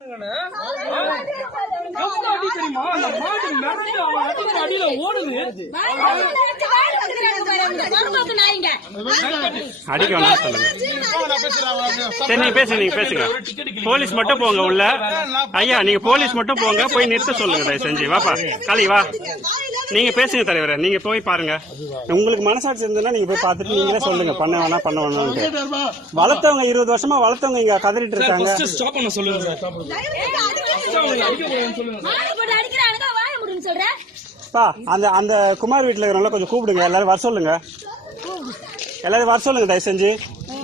தெரியுமா அந்த மாடு மிரண்டு அவன் அடிக்கிற அடியில ஓடுது. அடிக்க வேணாம் சொல்லுங்க சரி நீங்க பேசுங்க நீங்க பேசுங்க. போலீஸ் மட்டும் போங்க உள்ள. ஐயா நீங்க போலீஸ் மட்டும் போங்க போய் நிறுத்த சொல்லுங்க தயவு செஞ்சு. வாப்பா காளி வா. நீங்க பேசுங்க தலைவரே நீங்க போய் பாருங்க. உங்களுக்கு மனசாட்சி இருந்ததுன்னா நீங்க போய் பார்த்துட்டு நீங்களே சொல்லுங்க பண்ண வேணாம் பண்ண வேணாம்னு வளர்த்தவங்க இருபது வருஷமா வளர்த்தவங்க இங்க கதறிட்டு இருக்காங்க. ஸ்டாப் பண்ண சொல்லுங்க சார். பா அந்த அந்த குமார் வீட்டுல இருக்கிறவங்கள கொஞ்சம் கூப்பிடுங்க எல்லாரும் வர சொல்லுங்க. எல்லாரும் வர சொல்லுங்க தயவு செஞ்சு.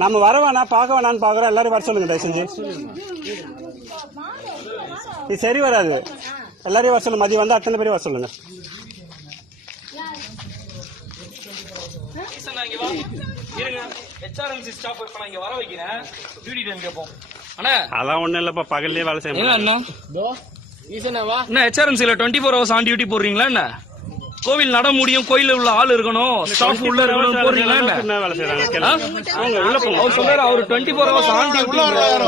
நம்ம வர வேணாம் பார்க்க வேணாம்னு பாக்குறோம் எல்லாரும் வர சொல்லுங்க தயவு செஞ்சு. இது சரி வராது. எல்லாரையும் வர சொல்லுங்க மதியம் வந்து அத்தனை பேரும் வர சொல்லுங்க. அதெல்லாம் ஒண்ணும் இல்லப்பா பகல்லே வேலை செய்ய என்ன ஹெச்ஆர்எம்சில twenty four hours on duty போடுறீங்களா என்ன? கோவில் நட முடியும் கோயில்ல உள்ள ஆள் இருக்கணும் ஸ்டாஃப் உள்ள இருக்கணும் போங்க அவர் சொல்றாரு அவர் twenty four hours on duty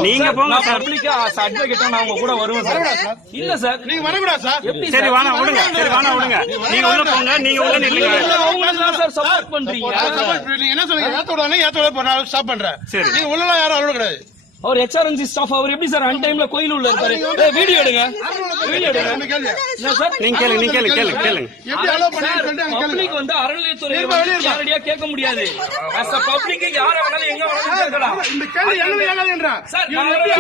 நீங்க போங்க நான் சார். பப்ளிக்கா அட்வொகேட்டா நான் உங்க கூட வருவேன் சார் இல்ல சார் நீங்க வரக்கூடாது சார் எப்படி சரி சார்? வேணாம் விடுங்க. சரி வேணாம் விடுங்க. நீங்க உள்ள போங்க நீங்க உள்ள நில்லுங்க. சார் சப்போர்ட் பண்றீங்க. என்ன சொல்றீங்க? ஏத்தோட ஏத்தோட ஸ்டாப் பண்றேன். சரி. நீங்க உள்ள யாரும் அலோட கிடையாது. அவர் ஹெச்ஆர்என்சி ஸ்டாஃப் அவர் எப்படி சார் அன் டைம்ல கோயில் உள்ள இருக்காரு ஏய், வீடியோ எடுங்க. வீடியோ எடுங்க. சார்? நீங்க கேளுங்க நீங்க கேளுங்க. கேளுங்க. கேளுங்க பப்ளிக் வந்து அறநிலையத்துறை. நேரடியா கேட்க முடியாது. As a public யார வேணாலும் எங்க வேணாலும் கேட்கலாம். இந்த கேள்வி என்ன ஏகாதுன்றா சார் உங்களை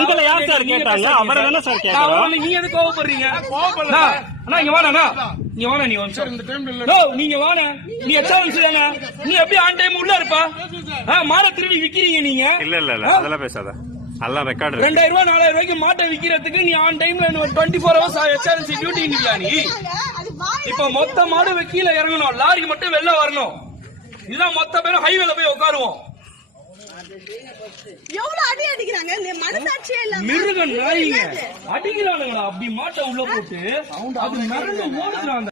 உங்களை யார் சார் நீங்க கேட்டாங்க? அவரை தானே சார் உங்களை நீங்க எதுக்கு கோவப்படுறீங்க? கோவப்படல அண்ணா, அண்ணா இங்க வாண்ணா இங்க வாண்ணா நீ வந்து இந்த டைம்ல இல்ல. நோ நீங்க வாண்ணா நீ ஹெச்ஆர்என்சி தானே? நீ எப்படி ஆன் டைம் உள்ள இருப்பா? ஆ, மாடை திருடி விக்கிறீங்க நீங்க. இல்ல இல்ல இல்ல. அதெல்லாம் பேசாத. அதெல்லாம் ரெக்கார்டு இருக்கு. ரெண்டாயிரம் ரூபாய் நாலாயிரம் ரூபாய்க்கு மாட்டை விக்கிறதுக்கு நீ ஆன் டைம்ல twenty four hours HRNC duty இல்லையா நீ. இப்ப மொத்த மாடு கீழே இறங்கணும். லாரி மட்டும் வெளில வரணும். இல்ல மொத்த பேரும் ஹைவேல போய் உட்காருவோம். எவ்வளவு அடி அடிக்கிறாங்க? மனசாட்சியே இல்லாம மிருக நாயிங்க அடிக்கிறானுங்களா? அப்படி மாட்டை உள்ள போட்டு அது மிரண்டு ஓடுறாங்க